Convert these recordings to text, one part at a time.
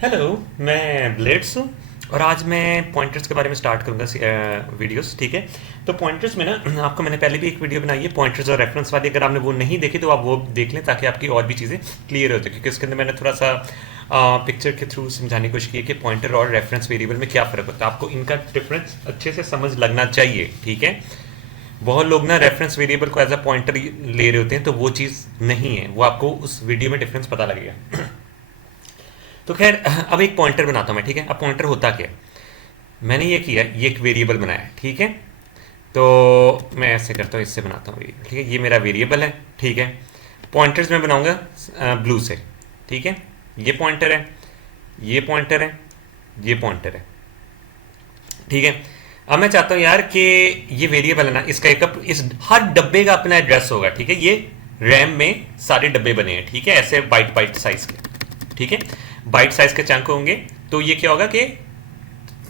Hello. मैं blades हूँ और आज मैं पॉइंटर्स के बारे में स्टार्ट करूँगा वीडियोस। ठीक है। तो पॉइंटर्स में ना आपको मैंने पहले भी एक वीडियो बनाई है पॉइंटर्स और रेफरेंस वाली। अगर आपने वो नहीं देखी तो आप वो देख लें ताकि आपकी और भी चीज़ें क्लियर हो जाए, क्योंकि उसके अंदर मैंने थोड़ा सा पिक्चर के थ्रू समझाने की कोशिश की है कि पॉइंटर और रेफरेंस वेरिएबल में क्या फ़र्क होता है। आपको इनका डिफरेंस अच्छे से समझ लगना चाहिए। ठीक है। बहुत लोग ना रेफरेंस वेरिएबल को एज अ पॉइंटर ले रहे होते हैं, तो वो चीज़ नहीं है। वो आपको उस वीडियो में डिफरेंस पता लगेगा। तो खैर, अब एक पॉइंटर बनाता हूँ मैं। ठीक है। अब पॉइंटर होता क्या है? मैंने ये किया, ये एक वेरिएबल बनाया। ठीक है। तो मैं ऐसे करता हूँ, इससे बनाता हूँ वेरिएबल। ठीक है। ये मेरा वेरिएबल है। ठीक है। पॉइंटर्स मैं बनाऊंगा ब्लू से। ठीक है। ये पॉइंटर है, ये पॉइंटर है, ये पॉइंटर है। ठीक है। अब मैं चाहता हूँ यार कि ये वेरिएबल है ना, इसका एक इस हर डब्बे का अपना एड्रेस होगा। ठीक है। ये रैम में सारे डब्बे बने हैं। ठीक है। ऐसे बाइट बाइट साइज के। ठीक है। बाइट साइज के चंक होंगे। तो ये क्या होगा कि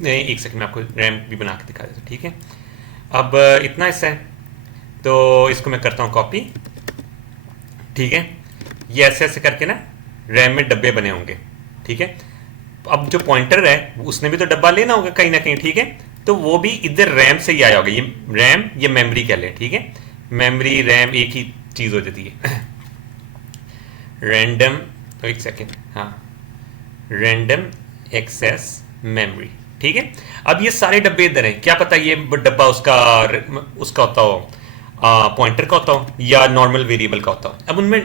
एक सेकंड में आपको रैम भी बना के दिखा देता हूँ। ठीक है। अब इतना हिस्सा है, तो इसको मैं करता हूँ कॉपी। ठीक है। ये ऐसे ऐसे करके ना रैम में डब्बे बने होंगे। ठीक है। अब जो पॉइंटर है उसने भी तो डब्बा लेना होगा कहीं ना कहीं। ठीक है। तो वो भी इधर रैम से ही आया होगा। ये रैम, ये मेमोरी कह लें। ठीक है। मेमोरी रैम एक ही चीज़ हो जाती है। रैंडम, तो एक सेकेंड, हाँ, रैंडम एक्सेस मेमोरी। ठीक है। अब ये सारे डब्बे इधर हैं। क्या पता ये डब्बा उसका उसका होता हो, पॉइंटर का होता हो या नॉर्मल वेरिएबल का होता हो। अब उनमें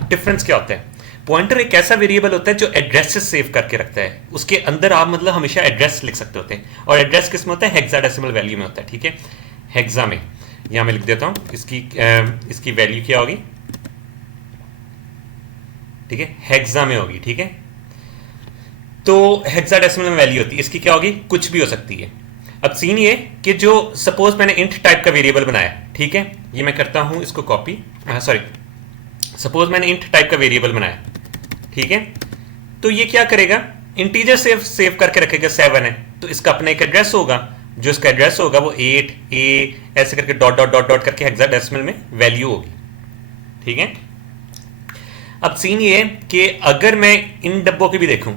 डिफरेंस क्या होता है? पॉइंटर एक ऐसा वेरिएबल होता है जो एड्रेसेस सेव करके रखता है। उसके अंदर आप मतलब हमेशा एड्रेस लिख सकते होते हैं, और एड्रेस किस में होता है? हेक्साडेसिमल वैल्यू में होता है। ठीक है। हेक्सा में, यहां मैं लिख देता हूं इसकी वैल्यू क्या होगी। ठीक है। हेक्सा में होगी। ठीक है। तो हेक्साडेसिमल में वैल्यू होती है, इसकी क्या होगी? कुछ भी हो सकती है। अब सीन ये कि जो सपोज मैंने इंट टाइप का वेरिएबल बनाया। ठीक है। ये मैं करता हूं इसको कॉपी, सॉरी, सपोज मैंने इंट टाइप का वेरिएबल बनाया। ठीक है। तो ये क्या करेगा? इंटीजर सेव सेव करके रखेगा। 7 है तो इसका अपना एक एड्रेस होगा। जो इसका एड्रेस होगा वो 8 ऐसे करके डॉट डॉट डॉट डॉट करके हेक्साडेसिमल में वैल्यू होगी। ठीक है। अब सीन ये है कि अगर मैं इन डब्बों की भी देखूं,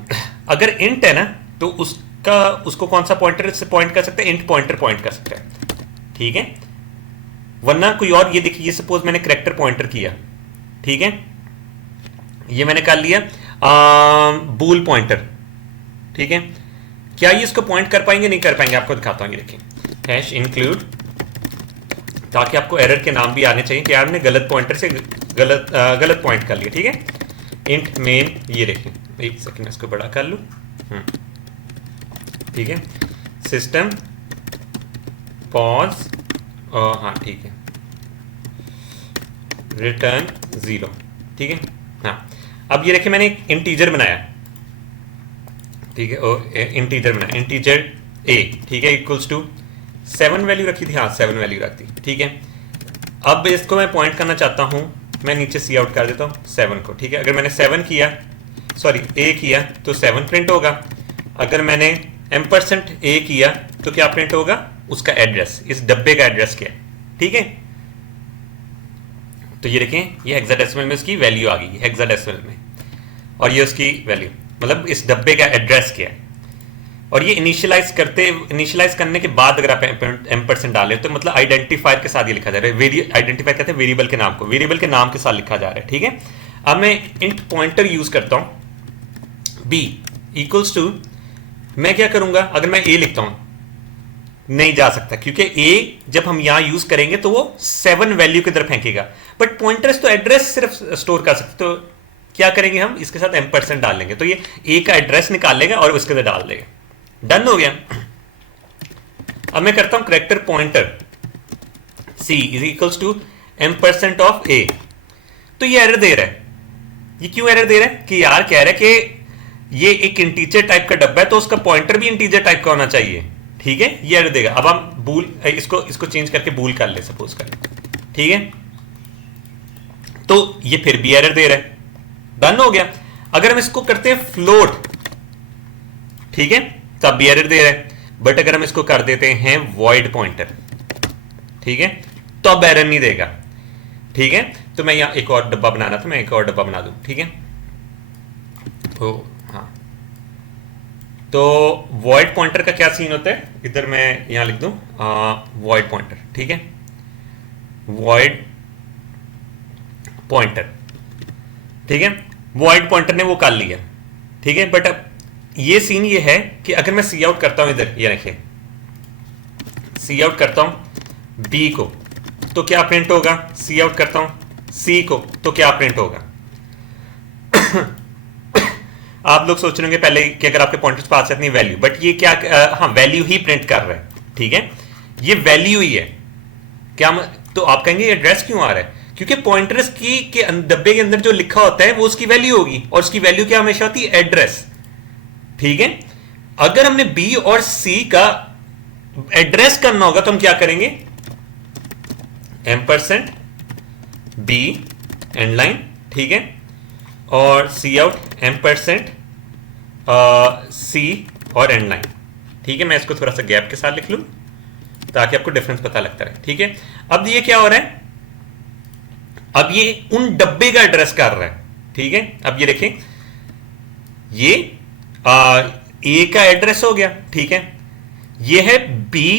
अगर इंट है ना तो उसका उसको कौन सा पॉइंटर से पॉइंट कर सकते हैं? इंट पॉइंटर पॉइंट कर सकता है। ठीक है। वरना कोई और, ये देखिए, ये सपोज मैंने करेक्टर पॉइंटर किया। ठीक है। ये मैंने कर लिया बूल पॉइंटर। ठीक है। क्या ये इसको पॉइंट कर पाएंगे? नहीं कर पाएंगे। आपको दिखाता हूँ, ये देखिए, हैश इंक्लूड, ताकि आपको एरर के नाम भी आने चाहिए कि यार ने गलत पॉइंटर से गलत पॉइंट कर लिया। ठीक है। इंट मेन, ये देखिए, एक सेकंड इसको बड़ा कर लूँ। ठीक है। सिस्टम पॉज, हाँ ठीक है, रिटर्न 0। ठीक है। हाँ। अब ये देखिए मैंने एक इंटीजर बनाया। ठीक है। इंटीजर बनाया, इंटीजर ए। ठीक है। इक्वल्स टू 7 वैल्यू रखी थी। हाँ, 7 वैल्यू रखती। ठीक है। अब इसको मैं पॉइंट करना चाहता हूं, मैं नीचे सी आउट कर देता हूं 7 को। ठीक है। अगर मैंने 7 किया, सॉरी ए किया, तो 7 प्रिंट होगा। अगर मैंने एम्परसेंट ए किया तो क्या प्रिंट होगा? उसका एड्रेस, इस डब्बे का एड्रेस क्या है। ठीक है। तो ये देखें, ये हेक्साडेसिमल में इसकी वैल्यू आ गई, हेक्साडेसिमल में, और ये उसकी वैल्यू, मतलब इस डब्बे का एड्रेस क्या है। और ये इनिशियलाइज करने के बाद अगर आप एम्परसेंट डालें तो मतलब आइडेंटिफायर के साथ ये लिखा जा रहा है। आइडेंटिफायर कहते हैं वेरिएबल के नाम को, वेरिएबल के नाम के साथ लिखा जा रहा है। ठीक है। अब मैं इंट पॉइंटर यूज करता हूं, बी इक्वल्स टू, मैं क्या करूंगा? अगर मैं ए लिखता हूं, नहीं जा सकता, क्योंकि ए जब हम यहां यूज करेंगे तो वो 7 वैल्यू की तरफ फेंकेगा। बट पॉइंटर्स तो एड्रेस सिर्फ स्टोर कर सकते, तो क्या करेंगे हम? इसके साथ एम्परसेंट डाल लेंगे, तो ये ए का एड्रेस निकाल लेगा और उसके अंदर डाल देगा। डन हो गया। अब मैं करता हूं character pointer C is equals to ampersand of A. तो ये एरर दे रहा है। ये क्यों एरर दे रहा है? कि यार कह रहा है कि ये एक इंटीजर टाइप का डब्बा है तो उसका पॉइंटर भी इंटीजर टाइप का होना चाहिए। ठीक है। ये एरर देगा। अब हम बूल, इसको चेंज करके बूल कर ले, सपोज कर। ठीक है। तो ये फिर भी एरर दे रहा है। डन हो गया। अगर हम इसको करते हैं फ्लोट, ठीक है, तब भी एरर दे रहा है। बट अगर हम इसको कर देते हैं वॉइड पॉइंटर, ठीक है, तो अब एरर नहीं देगा। ठीक है। तो मैं यहां एक और डब्बा बनाना था, मैं एक और डब्बा बना दूं। ठीक है। ओ हाँ, तो वॉइड पॉइंटर का क्या सीन होता है, इधर मैं यहां लिख दूं वॉइड पॉइंटर, ठीक है, वॉइड पॉइंटर, ठीक है, वॉइड पॉइंटर ने वो कर लिया, ठीक है। बट अब ये सीन ये है कि अगर मैं सी आउट करता हूं, इधर ये रखिए, सी आउट करता हूं बी को तो क्या प्रिंट होगा, सी आउट करता हूं सी को तो क्या प्रिंट होगा। आप लोग सोच रहे होंगे पहले कि अगर आपके पॉइंटर्स पास है इतनी वैल्यू, बट ये क्या हाँ वैल्यू ही प्रिंट कर रहा है, ठीक है, ये वैल्यू ही है क्या तो आप कहेंगे एड्रेस क्यों आ रहा है, क्योंकि पॉइंटर्स की के डब्बे के अंदर जो लिखा होता है वो उसकी वैल्यू होगी, और उसकी वैल्यू क्या हमेशा होती है, एड्रेस, ठीक है। अगर हमने बी और सी का एड्रेस करना होगा तो हम क्या करेंगे, एम्परसेंड बी एंड लाइन, ठीक है, और सी आउट एम्परसेंड सी और एंड लाइन, ठीक है। मैं इसको थोड़ा सा गैप के साथ लिख लूं ताकि आपको डिफरेंस पता लगता रहे, ठीक है। अब ये क्या हो रहा है, अब ये उन डब्बे का एड्रेस कर रहा है, ठीक है। अब ये देखें, ये ए का एड्रेस हो गया, ठीक है, ये है बी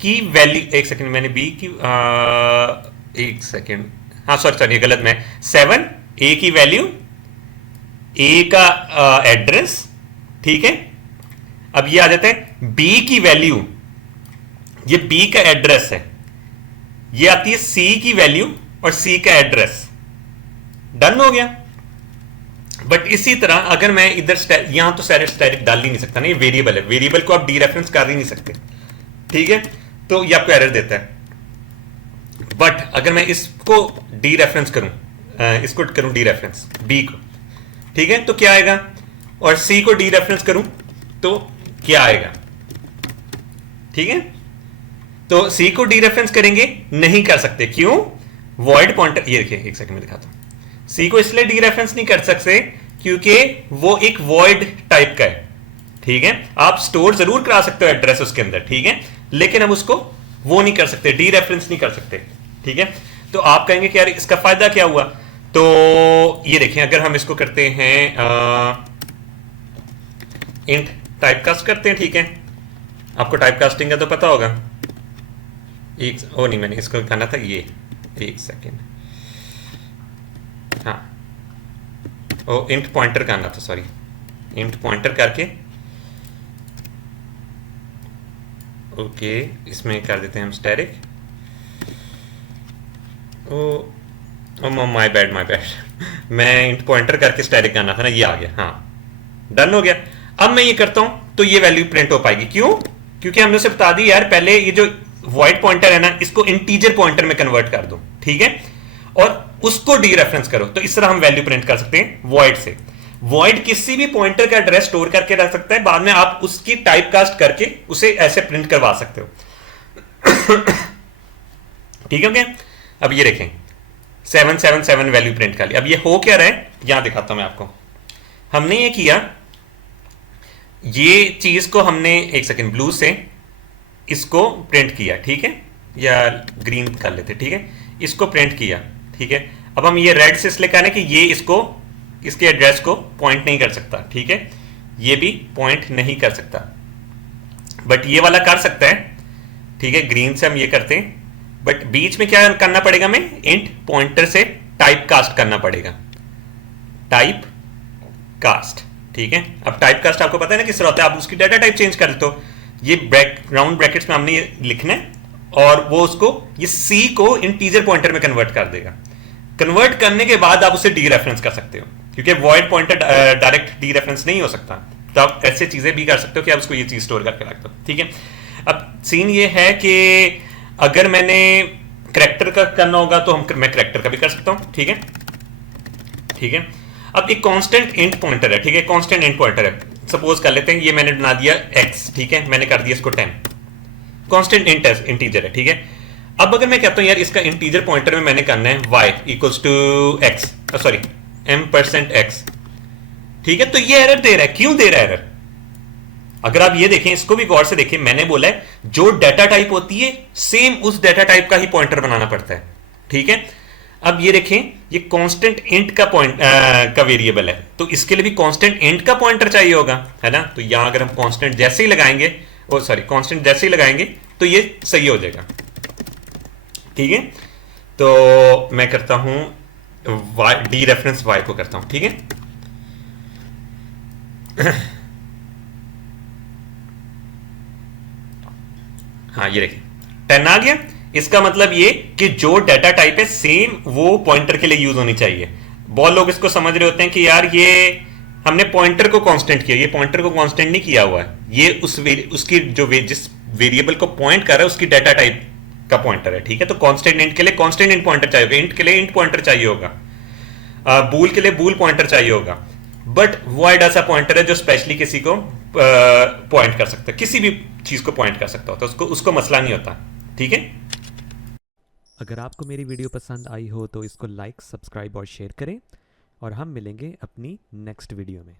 की वैल्यू, एक सेकंड मैंने बी की एक सेकंड, हाँ सॉरी ये गलत, मैं 7 ए की वैल्यू, ए का एड्रेस, ठीक है। अब ये आ जाता है बी की वैल्यू, ये बी का एड्रेस है, ये आती है सी की वैल्यू और सी का एड्रेस, डन हो गया। बट इसी तरह अगर मैं इधर यहां तो स्टैटिक डाल ही नहीं सकता ना, ये वेरिएबल है, वेरिएबल को आप डी रेफरेंस कर ही नहीं सकते, ठीक है, तो ये आपको एरर देता है। बट अगर मैं इसको डी रेफरेंस करूं, इसको करूं डी रेफरेंस बी को, ठीक है, तो क्या आएगा, और सी को डी रेफरेंस करूं तो क्या आएगा, ठीक है। तो सी को डी रेफरेंस करेंगे, नहीं कर सकते, क्यों, वॉइड पॉइंटर, ये देखिए एक सेकंड में दिखाता हूं, सी को इसलिए डी रेफरेंस नहीं कर सकते क्योंकि वो एक वॉइड टाइप का है, ठीक है। आप स्टोर जरूर करा सकते हो एड्रेस उसके अंदर, ठीक है, लेकिन हम उसको वो नहीं कर सकते, डी रेफरेंस नहीं कर सकते, ठीक है। तो आप कहेंगे कि यार इसका फायदा क्या हुआ, तो ये देखें, अगर हम इसको करते हैं इंट टाइपकास्ट करते हैं, ठीक है, आपको टाइपकास्टिंग का तो पता होगा, एक ओ नहीं मैंने इसको करना था, ये एक सेकेंड, हाँ ओ इंट पॉइंटर करना था, सॉरी इंट पॉइंटर करके, ओके इसमें कर देते हैं हम स्टैटिक, ओ माय बैड मैं इंट पॉइंटर करके स्टैटिक करना था ना, ये आ गया, हाँ डन हो गया। अब मैं ये करता हूं तो ये वैल्यू प्रिंट हो पाएगी, क्यों, क्योंकि हमने उसे बता दी यार पहले ये जो वॉइड पॉइंटर है ना, इसको इंटीजर पॉइंटर में कन्वर्ट कर दो, ठीक है, और उसको डी रेफरेंस करो, तो इस तरह हम वैल्यू प्रिंट कर सकते हैं वॉइड से। वॉइड किसी भी पॉइंटर का एड्रेस स्टोर करके रख सकता है, बाद में आप उसकी टाइप कास्ट करके उसे ऐसे प्रिंट करवा सकते हो। ठीक है क्या, अब ये देखें 777 वैल्यू प्रिंट कर ली। अब ये हो क्या रहा है, यहां दिखाता हूं मैं आपको। हमने ये किया, ये चीज को हमने एक सेकंड ब्लू से इसको प्रिंट किया, ठीक है, या ग्रीन कर लेते, ठीक है, इसको प्रिंट किया, ठीक है। अब हम ये रेड से इसलिए कहना है कि ये इसको इसके एड्रेस को पॉइंट नहीं कर सकता, ठीक है, ये भी पॉइंट नहीं कर सकता, बट ये वाला कर सकता है, ठीक है, ग्रीन से हम ये करते हैं, बट बीच में क्या करना पड़ेगा, हमें इंट पॉइंटर से टाइप कास्ट करना पड़ेगा, टाइप कास्ट, ठीक है। अब टाइप कास्ट आपको पता है ना किस तरह होता है, आप उसकी डाटा टाइप चेंज कर देते हो, ये राउंड ब्रैकेट्स में हमने ये लिखना है और वो उसको ये सी को इंटीजर पॉइंटर में कन्वर्ट कर देगा। कन्वर्ट करने के बाद आप उसे डी रेफरेंस कर सकते हो, क्योंकि void pointer direct D reference नहीं हो सकता, तो आप ऐसे चीजें भी कर सकते हो कि आप उसको ये चीज स्टोर करके रख दो, ठीक है। अब सीन ये है कि अगर मैंने करैक्टर का करना होगा तो मैं करैक्टर का भी कर सकता हूं, ठीक है, ठीक है। अब एक कांस्टेंट इंट पॉइंटर है, ठीक है, कांस्टेंट इंट पॉइंटर है, सपोज कर लेते हैं ये मैंने बना दिया x, ठीक है, मैंने कर दिया इसको 10, कांस्टेंट इंटीजर है, ठीक है। अब अगर मैं कहता हूं यार इसका इंटीजर पॉइंटर में मैंने करना है y equals to x, sorry m%x, ठीक है, तो ये एरर दे रहा है, क्यों दे रहा है एरर। अगर आप ये देखें, इसको भी गौर से देखें, मैंने बोला है जो डाटा टाइप होती है सेम उस डाटा टाइप का ही पॉइंटर बनाना पड़ता है, ठीक है। अब ये देखें, ये कांस्टेंट इंट का पॉइंट का वेरिएबल है, तो इसके लिए भी कांस्टेंट इंट का पॉइंटर चाहिए होगा, है ना। तो यहां अगर हम कांस्टेंट जैसे ही लगाएंगे, ओ सॉरी कांस्टेंट जैसे ही लगाएंगे तो ये सही हो जाएगा, ठीक है। तो मैं करता हूं डी रेफरेंस वाई को करता हूं, ठीक है। हाँ ये देखिए 10 आ गया। इसका मतलब ये कि जो डाटा टाइप है सेम वो पॉइंटर के लिए यूज होनी चाहिए। बहुत लोग इसको समझ रहे होते हैं कि यार ये हमने पॉइंटर को कांस्टेंट किया, ये पॉइंटर को कांस्टेंट नहीं किया हुआ है, ये उसकी जो जिस वेरिएबल को पॉइंट कर रहा है उसकी डाटा टाइप का पॉइंटर है, ठीक है। तो कांस्टेंट इंट के लिए कांस्टेंट इंट पॉइंटर चाहिए होगा, इंट के लिए इंट पॉइंटर चाहिए होगा, बूल के लिए बूल पॉइंटर चाहिए होगा। बट वॉइड ऐसा पॉइंटर है जो स्पेशली किसी को पॉइंट कर सकता है, किसी भी चीज को पॉइंट कर सकता होता है, उसको उसको मसला नहीं होता, ठीक है। अगर आपको मेरी वीडियो पसंद आई हो तो इसको लाइक, सब्सक्राइब और शेयर करें और हम मिलेंगे अपनी नेक्स्ट वीडियो में।